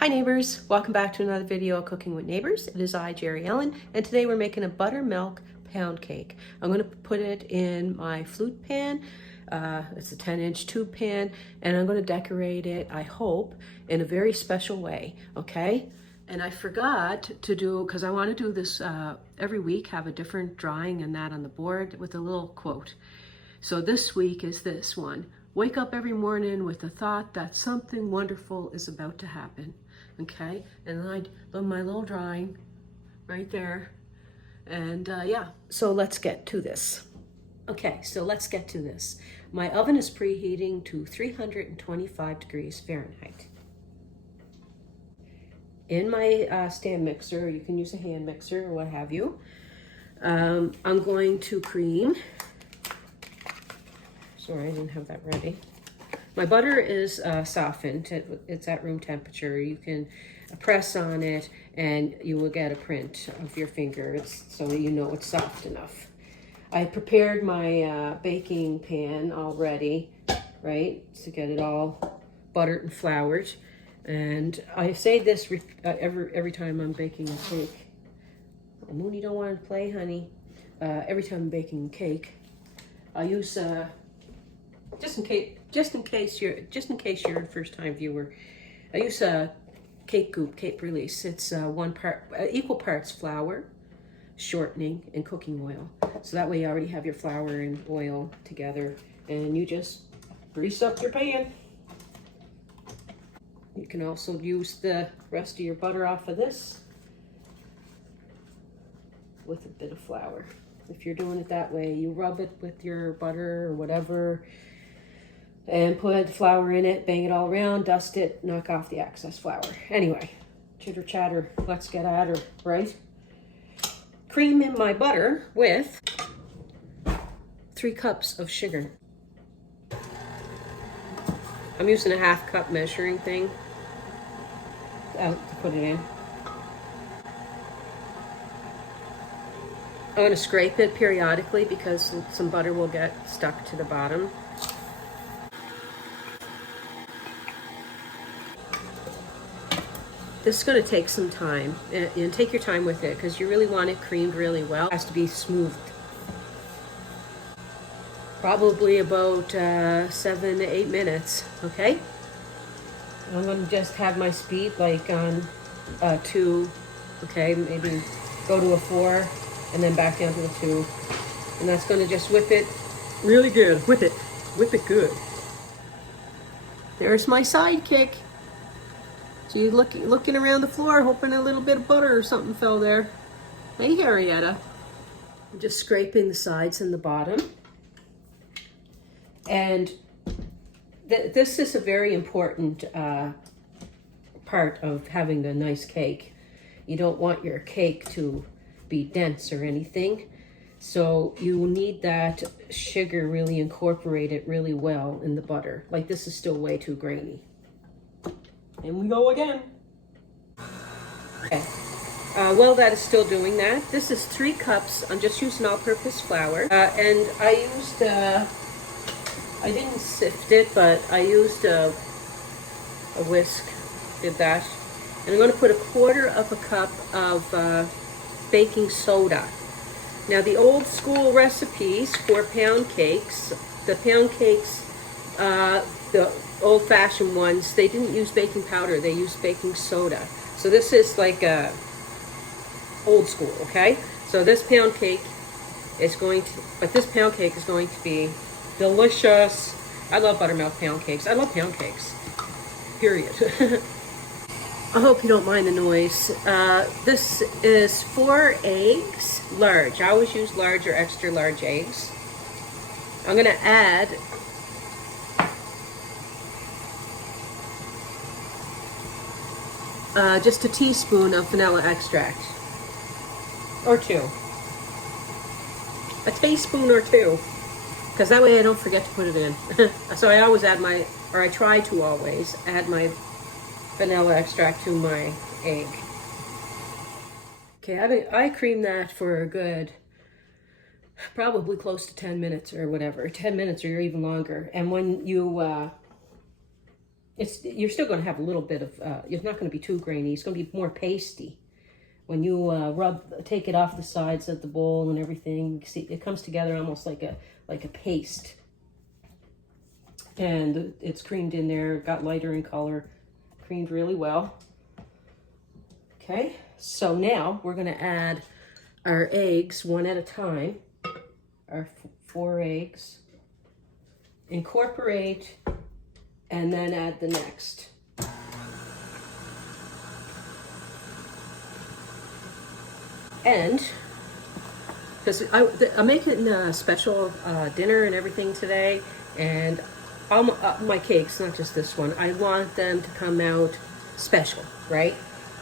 Hi neighbors, welcome back to another video of Cooking with Neighbors. It is I, Jerry Ellen, and today we're making a buttermilk pound cake. I'm going to put it in my flute pan. It's a 10-inch tube pan, and I'm going to decorate it, I hope, in a very special way, okay? And I forgot to do, because I want to do this every week, have a different drawing and that on the board with a little quote. So this week is this one. Wake up every morning with the thought that something wonderful is about to happen. Okay, and then I do my little drawing right there. And yeah, so let's get to this. Okay, so let's get to this. My oven is preheating to 325 degrees Fahrenheit. In my stand mixer, you can use a hand mixer or what have you, I'm going to cream. Sorry, I didn't have that ready. My butter is softened. It's at room temperature. You can press on it and you will get a print of your finger so you know it's soft enough. I prepared my baking pan already, right, to get it all buttered and floured. And I say this every time I'm baking a cake. Oh, Moon, you don't want to play, honey. Every time I'm baking a cake, I use just in case you're a first-time viewer, I use a cake goop, cake release. It's equal parts flour, shortening, and cooking oil. So that way you already have your flour and oil together, and you just grease up your pan. You can also use the rest of your butter off of this with a bit of flour. If you're doing it that way, you rub it with your butter or whatever, and put flour in it, bang it all around, dust it, knock off the excess flour. Anyway, chitter chatter, let's get at her, right? Cream in my butter with 3 cups of sugar. I'm using a 1/2 cup measuring thing to put it in. I'm going to scrape it periodically because some butter will get stuck to the bottom. This is going to take some time, and take your time with it because you really want it creamed really well. It has to be smooth. Probably about 7 to 8 minutes, okay? I'm going to just have my speed like on 2, okay? Maybe go to a 4 and then back down to the 2. And that's going to just whip it really good. Whip it good. There's my sidekick. So you're looking around the floor, hoping a little bit of butter or something fell there. Hey, Harrietta. I'm just scraping the sides and the bottom. And this is a very important part of having a nice cake. You don't want your cake to be dense or anything. So you need that sugar really incorporated really well in the butter. Like this is still way too grainy. And we go again. Okay. While that is still doing that, this is 3 cups. I'm just using all-purpose flour. And I used, I didn't sift it, but I used a whisk, did that. And I'm going to put 1/4 cup of baking soda. Now the old school recipes for pound cakes, the old-fashioned ones, they didn't use baking powder, they used baking soda. So this is like old school, okay? So this pound cake is going to be delicious. I love buttermilk pound cakes. I love pound cakes, period. I hope you don't mind the noise. This is 4 eggs, large. I always use large or extra large eggs. I'm gonna add just a teaspoon of vanilla extract, or 2. A teaspoon or 2, because that way I don't forget to put it in. So I always I try to always add my vanilla extract to my egg. Okay, I cream that for a good, probably close to 10 minutes or whatever, 10 minutes or even longer. And when you you're still going to have a little bit of, it's not going to be too grainy. It's going to be more pasty. When you take it off the sides of the bowl and everything, see, it comes together almost like a paste. And it's creamed in there, got lighter in color, creamed really well. Okay, so now we're gonna add our eggs one at a time, our 4 eggs, incorporate, and then add the next. And because I'm making a special dinner and everything today, and my cakes, not just this one, I want them to come out special, right?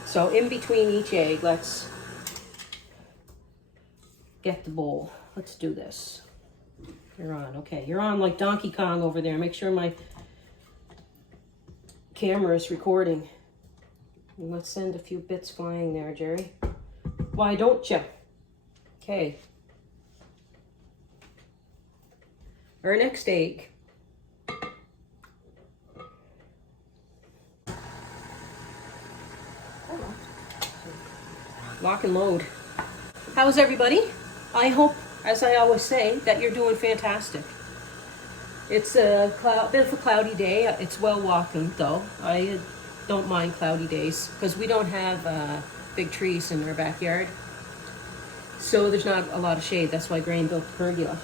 So in between each egg, let's get the bowl. Let's do this. You're on, okay. You're on like Donkey Kong over there. Make sure my camera is recording. And let's send a few bits flying there, Jerry. Why don't you? Okay. Our next egg. Lock and load. How's everybody? I hope, as I always say, that you're doing fantastic. It's a bit of a cloudy day. It's well walking though. I don't mind cloudy days because we don't have big trees in our backyard. So there's not a lot of shade. That's why Grain built the pergola.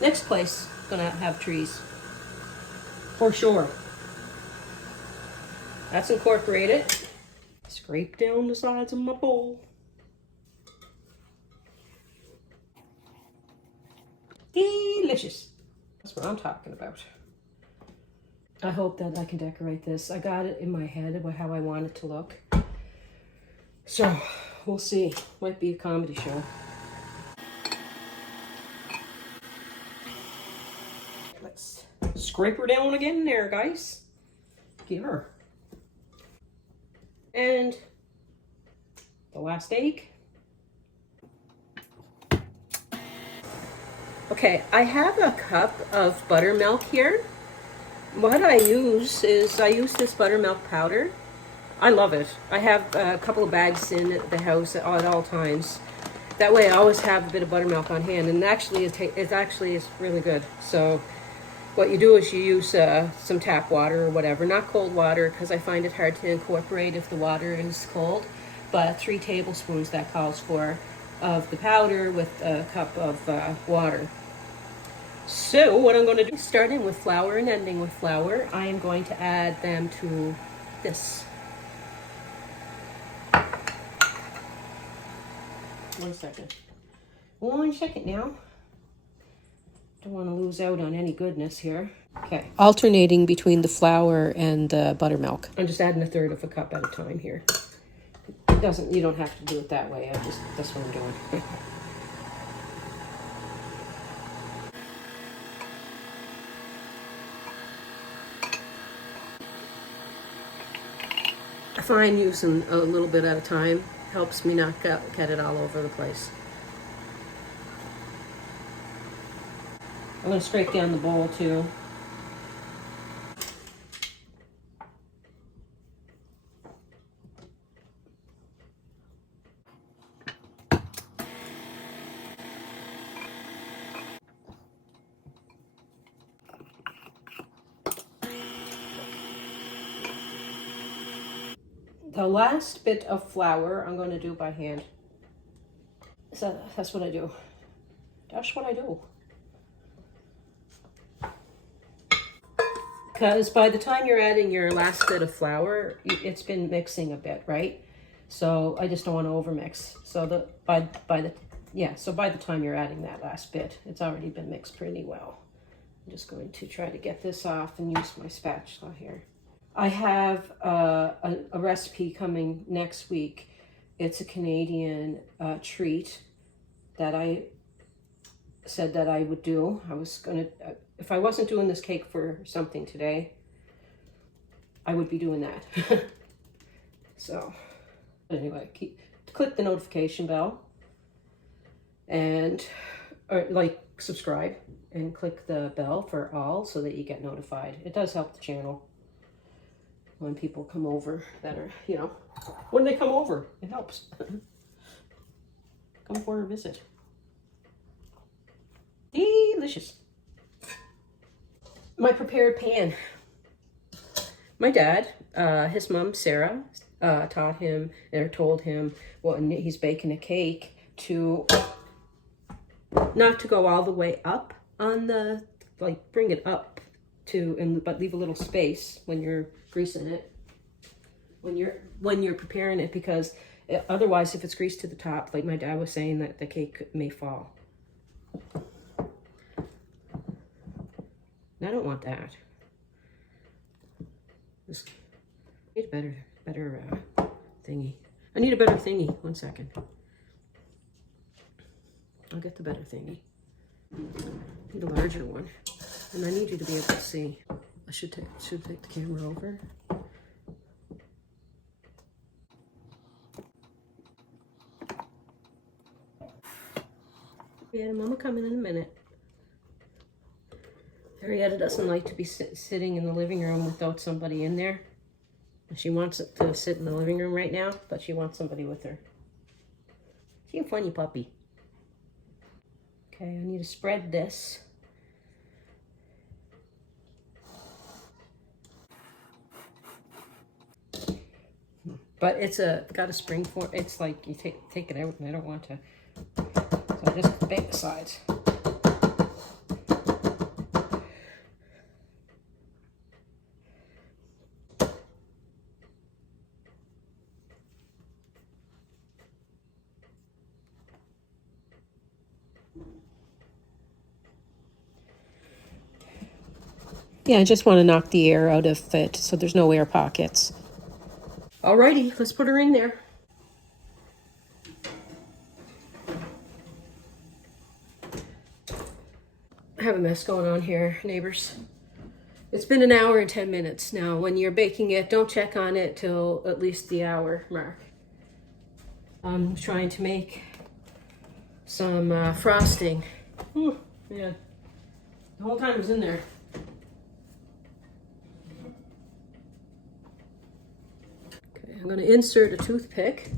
Next place gonna have trees. For sure. That's incorporated. Scrape down the sides of my bowl. Delicious. That's what I'm talking about. I hope that I can decorate this. I got it in my head about how I want it to look. So, we'll see. Might be a comedy show. Let's scrape her down again there, guys. Give her. And the last egg. Okay, I have a cup of buttermilk here. What I use is, this buttermilk powder. I love it. I have a couple of bags in the house at all times. That way I always have a bit of buttermilk on hand, and actually it actually is really good. So what you do is you use some tap water or whatever, not cold water because I find it hard to incorporate if the water is cold, but 3 tablespoons that calls for of the powder with a cup of water. So what I'm going to do, starting with flour and ending with flour, I am going to add them to this. One second now. Don't want to lose out on any goodness here. Okay. Alternating between the flour and the buttermilk. I'm just adding 1/3 of a cup at a time here. You don't have to do it that way. That's what I'm doing. I find using a little bit at a time helps me not get it all over the place. I'm going to scrape down the bowl too. The last bit of flour I'm going to do by hand. So that's what I do. That's what I do. Because by the time you're adding your last bit of flour, it's been mixing a bit, right? So I just don't want to overmix. So by the time you're adding that last bit, it's already been mixed pretty well. I'm just going to try to get this off and use my spatula here. I have a recipe coming next week. It's a Canadian treat that I said that I would do. I was gonna, if I wasn't doing this cake for something today, I would be doing that. So, anyway, click the notification bell and subscribe and click the bell for all so that you get notified. It does help the channel. when people come over that are, you know, when they come over, it helps. Come for a visit. Delicious. My prepared pan. My dad, his mom, Sarah, taught him or told him when he's baking a cake to not to go all the way up on the, like bring it up to, but leave a little space when you're greasing it, when you're preparing it, because otherwise if it's greased to the top, like my dad was saying, that the cake may fall. I don't want that. I need a better thingy. I need a better thingy. 1 second. I'll get the better thingy. I need a larger one. And I need you to be able to see. I should take the camera over. Yeah, Mama coming in a minute. Henrietta doesn't like to be sitting in the living room without somebody in there. She wants to sit in the living room right now, but she wants somebody with her. She's a funny puppy. Okay, I need to spread this. But it's got a spring for it. It's like you take it out, and I don't want to. So I just bake the sides. Yeah, I just want to knock the air out of it so there's no air pockets. Alrighty, let's put her in there. I have a mess going on here, neighbors. It's been an hour and 10 minutes now. When you're baking it, don't check on it till at least the hour mark. I'm trying to make some frosting. Yeah, the whole time it was in there. I'm going to insert a toothpick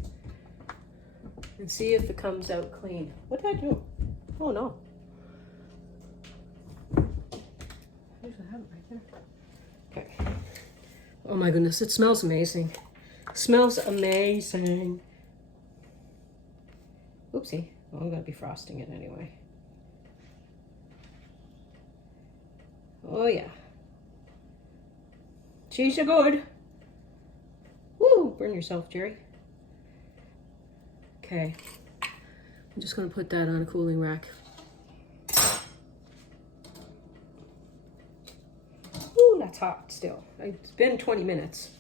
and see if it comes out clean. What did I do? Oh no. There's a habit right there. Okay. Oh my goodness, it smells amazing. It smells amazing. Oopsie. Well, I'm going to be frosting it anyway. Oh yeah. She's a good. Woo! Burn yourself, Jerry. Okay. I'm just going to put that on a cooling rack. Ooh, that's hot still. It's been 20 minutes.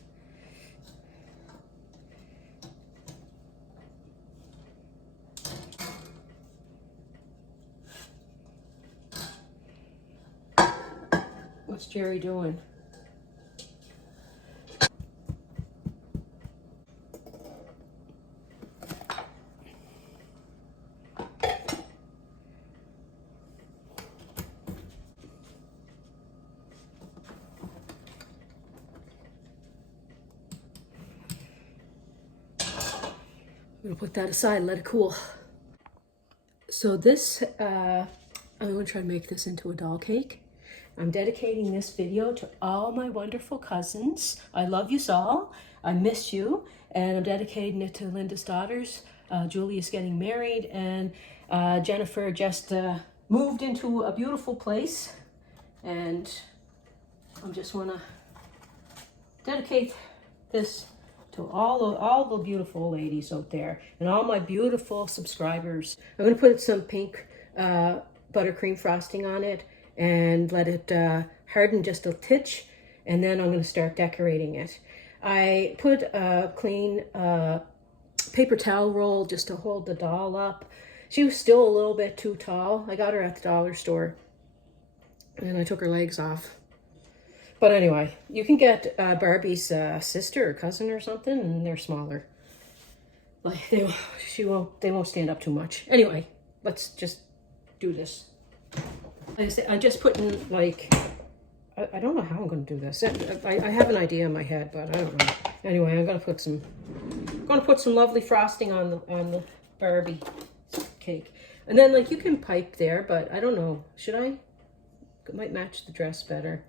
What's Jerry doing? I'm gonna put that aside, let it cool. So this, I'm gonna try to make this into a doll cake. I'm dedicating this video to all my wonderful cousins. I love you all. I miss you. And I'm dedicating it to Linda's daughters. Julia's getting married, and Jennifer just moved into a beautiful place. And I just wanna dedicate this to all the beautiful ladies out there and all my beautiful subscribers. I'm gonna put some pink buttercream frosting on it and let it harden just a titch, and then I'm gonna start decorating it. I put a clean paper towel roll just to hold the doll up. She was still a little bit too tall. I got her at the dollar store and I took her legs off. But anyway, you can get Barbie's sister or cousin or something, and they're smaller. Like they won't stand up too much. Anyway, let's just do this. Like I said, I'm just putting like I don't know how I'm going to do this. I have an idea in my head, but I don't know. Anyway, I'm going to put some lovely frosting on the Barbie cake. And then like you can pipe there, but I don't know. Should I? It might match the dress better.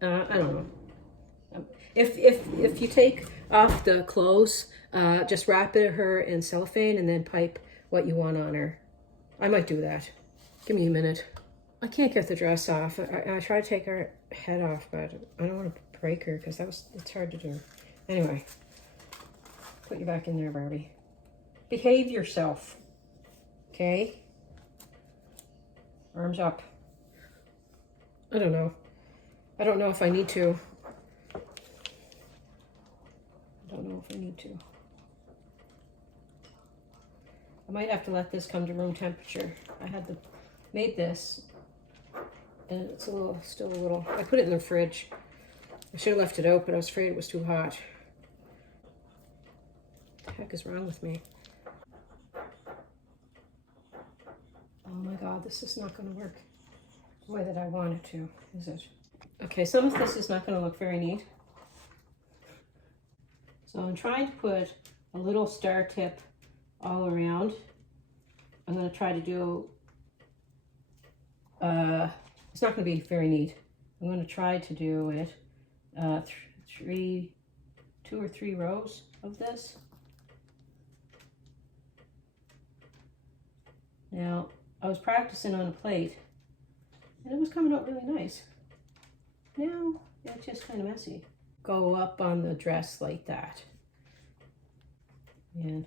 I don't know. If you take off the clothes, just wrap her in cellophane and then pipe what you want on her. I might do that. Give me a minute. I can't get the dress off. I try to take her head off, but I don't want to break her because it's hard to do. Anyway, put you back in there, Barbie. Behave yourself. Okay? Arms up. I don't know. I don't know if I need to. I don't know if I need to. I might have to let this come to room temperature. I had made this, and it's still a little. I put it in the fridge. I should have left it out, but I was afraid it was too hot. What the heck is wrong with me? Oh my God, this is not going to work the way that I want it to, is it? Okay, some of this is not going to look very neat. So I'm trying to put a little star tip all around. I'm going to try to do, it's not going to be very neat. I'm going to try to do it 2 or 3 rows of this. Now, I was practicing on a plate and it was coming out really nice. Now, it's just kind of messy. Go up on the dress like that. And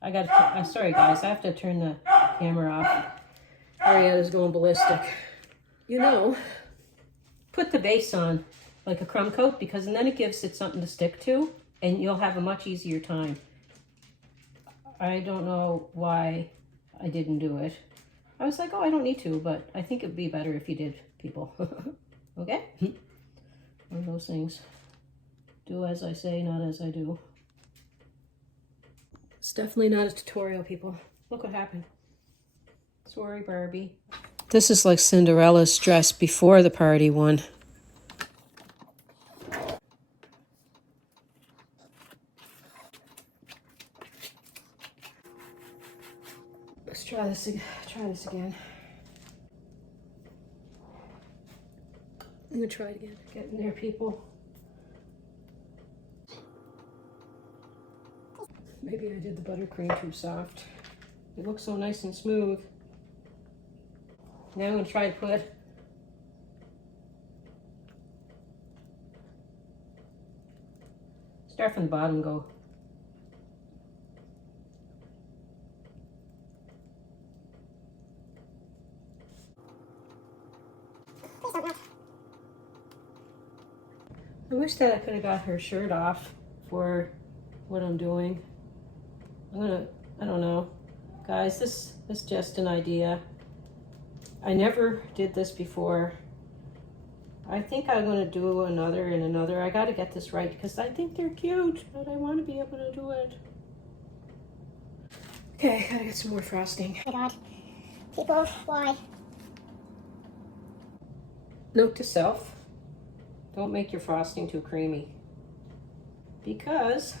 I got sorry guys, I have to turn the camera off. Arietta's going ballistic. You know, put the base on like a crumb coat because then it gives it something to stick to and you'll have a much easier time. I don't know why I didn't do it. I was like, oh, I don't need to, but I think it'd be better if you did, people. Okay? One of those things. Do as I say, not as I do. It's definitely not a tutorial, people. Look what happened. Sorry, Barbie. This is like Cinderella's dress before the party one. Let's try this again. I'm gonna try it again. Get in there, people. Maybe I did the buttercream too soft. It looks so nice and smooth. Now I'm gonna try to put start from the bottom and go. I wish that I could have got her shirt off for what I'm doing. I don't know. Guys, this is just an idea. I never did this before. I think I'm gonna do another and another. I gotta get this right because I think they're cute, but I wanna be able to do it. Okay, gotta get some more frosting. Oh my God. People, why? Note to self, don't make your frosting too creamy because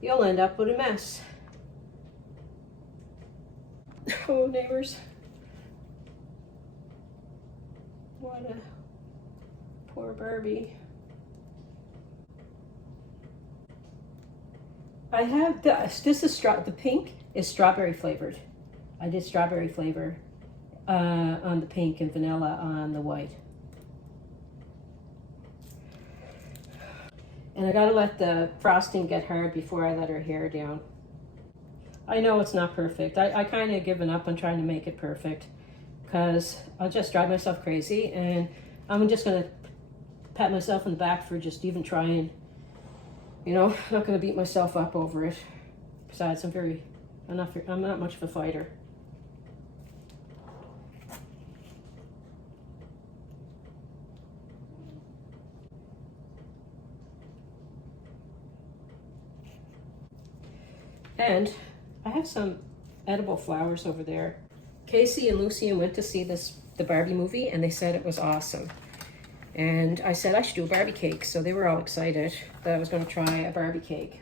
you'll end up with a mess. Oh, neighbors. What a poor Barbie. I have this is the pink is strawberry flavored. I did strawberry flavor on the pink and vanilla on the white. And I gotta let the frosting get hard before I let her hair down. I know it's not perfect. I kind of given up on trying to make it perfect because I'll just drive myself crazy and I'm just gonna pat myself in the back for just even trying. You know, I'm not gonna beat myself up over it. Besides, I'm not much of a fighter. And I have some edible flowers over there. Casey and Lucian went to see the Barbie movie, and they said it was awesome. And I said I should do a Barbie cake, so they were all excited that I was going to try a Barbie cake.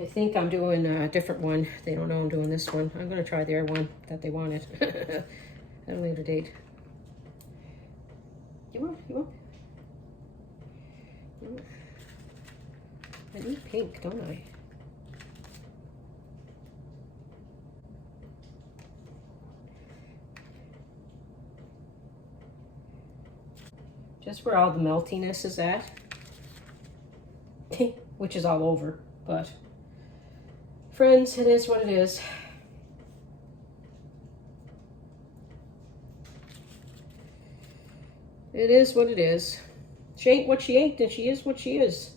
I think I'm doing a different one. They don't know I'm doing this one. I'm going to try their one that they wanted. I don't leave the date. You want? I need pink, don't I? Just where all the meltiness is at. Which is all over, but friends, it is what it is. It is what it is. She ain't what she ain't, and she is what she is.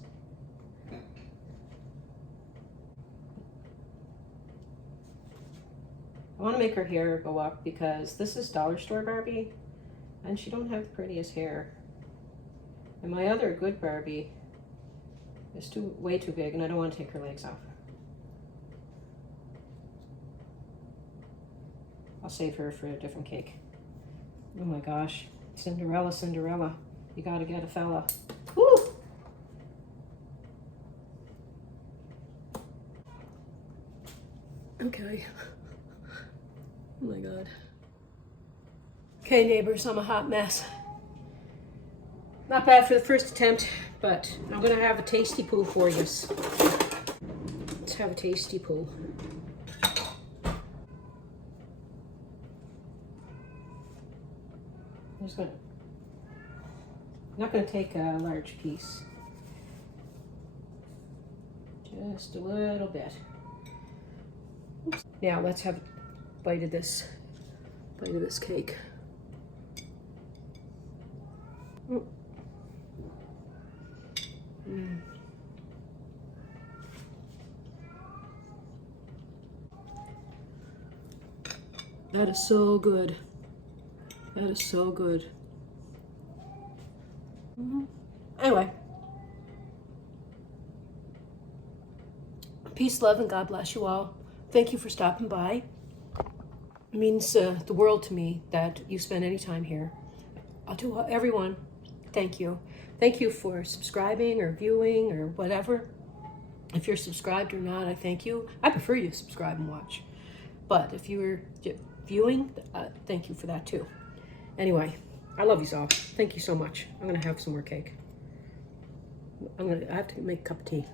I want to make her hair go up because this is dollar store Barbie, and she don't have the prettiest hair. And my other good Barbie is way too big, and I don't want to take her legs off. I'll save her for a different cake. Oh my gosh. Cinderella, Cinderella. You gotta get a fella. Woo! Okay. Oh my God. Okay, neighbors, I'm a hot mess. Not bad for the first attempt, but I'm gonna have a tasty poo for you. Let's have a tasty poo. I'm not gonna take a large piece. Just a little bit. Oops. Now let's have a bite of this cake. That is so good. That is so good. Anyway. Peace, love, and God bless you all. Thank you for stopping by. It means the world to me that you spend any time here. To everyone, thank you. Thank you for subscribing or viewing or whatever. If you're subscribed or not, I thank you. I prefer you to subscribe and watch. But if you're viewing, thank you for that too. Anyway, I love you all. Thank you so much. I'm going to have some more cake. I have to make a cup of tea.